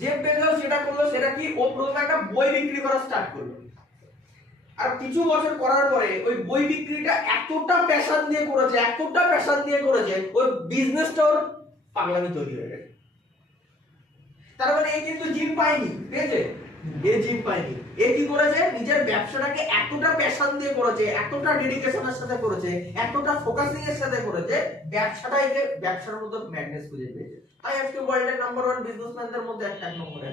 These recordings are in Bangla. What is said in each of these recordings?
জেফ বেজোস যেটা করলো সেটা কি, ও প্রথমে একটা বই বিক্রি করা স্টার্ট করলো, আর কিছু বছর করার পরে ওই বই বিক্রিটা এতটা প্যাশন দিয়ে করেছে ওই বিজনেসটা ওর পাগলামি তৈরি হয়ে গেছে। তার মানে এ কিন্তু জিম পায়নি, পেয়েছে? এ জিম পায়নি, এ কি করেছে, নিজের ব্যবসাটাকে এতটা প্যাশন দিয়ে করেছে, এতটা ডেডিকেশনের সাথে করেছে, এতটা ফোকাসিং এর সাথে করেছে, ব্যবসাটাকে ব্যবসার মধ্যে ম্যাডনেস খুঁজে পেয়েছে। তাই আজকে ওয়ার্ল্ডের নাম্বার 1 বিজনেসম্যানদের মধ্যে একটা এক নম্বরে।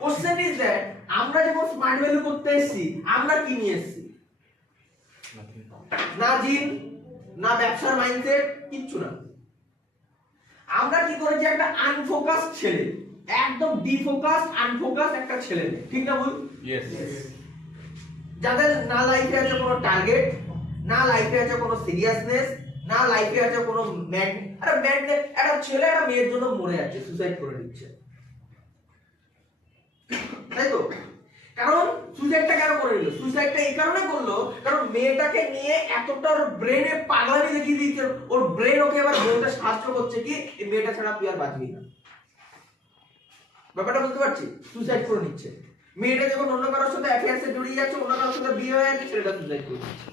কোশ্চেন ইজ দ্যাট আমরা যখন স্মার্ট ভ্যালু করতে এসেছি আমরা কি নিয়ে এসেছি? না জিম, না ব্যবসার মাইন্ডসেট, কিচ্ছু না। আমরা কি করেছি, একটা আনফোকাস ছেলে, একদম ডিফোকাস আনফোকাস একটা ছেলে, ঠিক না বল? যাদের না লাইফে আছে কোনো টার্গেট, না লাইফে আছে কোনো সিরিয়াসনেস, না লাইফে আছে কোনো ম্যাডনেস। একটা ছেলে একটা মেয়ের জন্য মরে যাচ্ছে, সুসাইড করে দিচ্ছে, তাই তো? কারণ সুসাইডটা কেন করে নিল? সুসাইডটা এই কারণে করলো কারণ মেয়েটাকে নিয়ে এতটা ওর ব্রেনে পাগলামি দেখিয়ে দিয়েছে, ওর ব্রেন ওকে এবার বলতে সাহায্য করছে কি এই মেয়েটা ছাড়া তুই আর বাঁচবি না। ব্যাপারটা বুঝতে পারছি? সুসাইড করে নিচ্ছে। মেয়েটা যখন অন্য কারোর সাথে অ্যাফেয়ার্সে জড়িয়ে যাচ্ছে, অন্য কারোর সাথে বিয়ে হয়ে যাচ্ছে, ছেলেটা সুসাইড করে নিচ্ছে।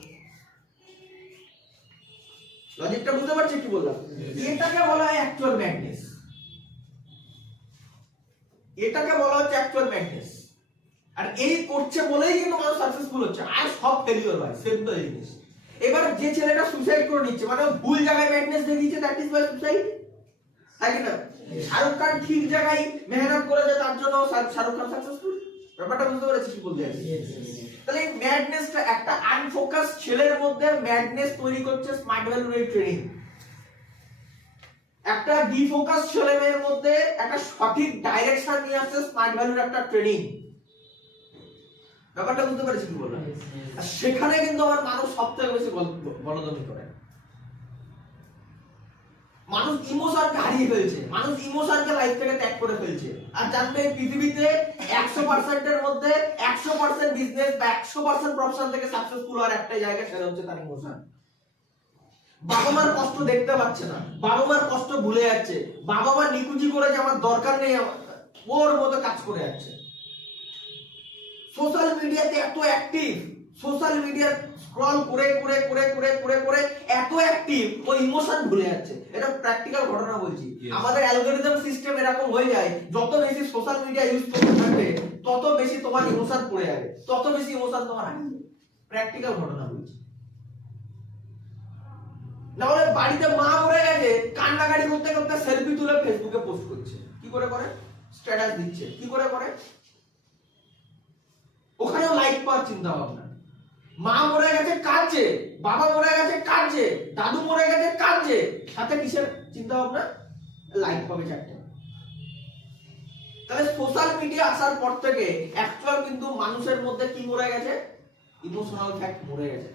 লজিকটা বুঝতে পারছি কি বললাম? এটাকে বলা হয় অ্যাকচুয়াল ম্যাডনেস। এটাকে বলা হচ্ছে অ্যাকচুয়াল ম্যাডনেস। আর এই করছে বলেই কিন্তু মানুষ সাকসেসফুল হচ্ছে, আর সব ফেলিওর হয়, সেম তো জিনিস। এবার যে ছেলেটা সুসাইড করে নিচ্ছে মানে ভুল জায়গায় ম্যাডনেস দেখিয়েছে, দ্যাট ইজ বাই সুসাইড, তাই না? শাহরুখ খান ঠিক জায়গায় মেহনত করেছে, তার জন্য শাহরুখ খান সাকসেসফুল। ব্যাপারটা বুঝতে পেরেছিস কি বলতে চাইছি? তাহলে এই ম্যাডনেসটা একটা আনফোকাস ছেলের মধ্যে ম্যাডনেস তৈরি করছে স্মার্ট ভ্যালুর ট্রেনিং। একটা ডিফোকাস ছেলেমেয়ের মধ্যে একটা সঠিক ডাইরেকশন নিয়ে আসছে স্মার্ট ভ্যালুর একটা ট্রেনিং। ব্যাপারটা বুঝতে পারছি কি বললাম? আর সেখানে কিন্তু আমার মানুষ সবথেকে বেশি বলদমি করে। মানুষ ইমোশনকে হারিয়ে ফেলছে, মানুষ ইমোশনকে লাইফ থেকে ত্যাগ করে ফেলছে। আর জানবে এই পৃথিবীতে 100% এর মধ্যে 100% বিজনেস বা 100% প্রফেশন থেকে সাকসেসফুল হওয়ার একটাই জায়গা, সেটা হচ্ছে তার ইমোশন। বাবা মার কষ্ট দেখতে পাচ্ছে না, বাবা মার কষ্ট ভুলে যাচ্ছে, বাবা মা নিকুচি করে যে আমার দরকার নেই, ওর মতো কাজ করে যাচ্ছে। সোশ্যাল মিডিয়াতে এত অ্যাক্টিভ, সোশ্যাল মিডিয়া স্ক্রল করে করে করে করে করে করে এত অ্যাক্টিভ, ও ইমোশন ভুলে যাচ্ছে। এটা প্র্যাকটিক্যাল ঘটনা বলছি। আমাদের অ্যালগরিদম সিস্টেম এরকম হয়ে যায়, যত বেশি সোশ্যাল মিডিয়া ইউজ করতে থাকবে তত বেশি তোমার ইমোশন পড়ে যাবে, তত বেশি ইমোশন তোমার হারিয়ে যাবে। প্র্যাকটিক্যাল ঘটনা বলছি। নাহলে বাড়িতে মা মরে গেছে, কান্নাকাটি করতে করতে সেলফি তুলে ফেসবুকে পোস্ট করছে, কি করে করে? স্ট্যাটাস দিচ্ছে, কি করে করে? ওখানেও লাইক পাওয়ার চিন্তা ভাবনা। মা মরে গেছে কাঁদছে, বাবা মরে গেছে কাঁদছে, দাদু মরে গেছে কাঁদছে, সাথে কিসের চিন্তা ভাবনা? লাইক পাবে 4টে। তাহলে সোশ্যাল মিডিয়া আসার পর থেকে অ্যাকচুয়াল কিন্তু মানুষের মধ্যে কি মরে গেছে? ইমোশনাল ফ্যাক্ট মরে গেছে।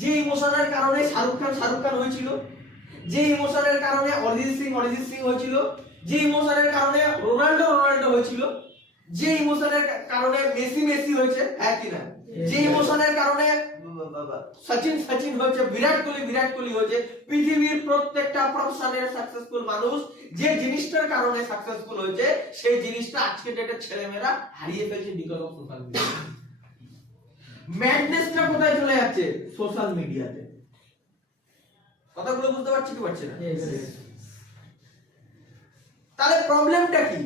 যে ইমোশনের কারণে শাহরুখ খান হয়েছিল, যে ইমোশনের কারণে অরিজিৎ সিং হয়েছিল, যে ইমোশনের কারণে রোনাল্ডো হয়েছিল, যে ইমোশনের কারণে মেসি হয়েছে, হ্যাঁ কি না? যে ইমোশনের কারণে সচিন হয়েছে, বিরাট কোহলি হয়েছে, পৃথিবীর প্রত্যেকটা প্রফেশনের সাকসেসফুল মানুষ যে জিনিসটার কারণে সাকসেসফুল হয়েছে, সেই জিনিসটা আজকে ডেটে ছেলেমেয়েরা হারিয়ে ফেলছে বিকজ অফ সোশ্যাল মিডিয়া। ম্যাডনেসটা কোথায় চলে যাচ্ছে? সোশ্যাল মিডিয়াতে। কথাগুলো বুঝতে পারছি কি পারছি না? তাহলে প্রবলেমটা কি?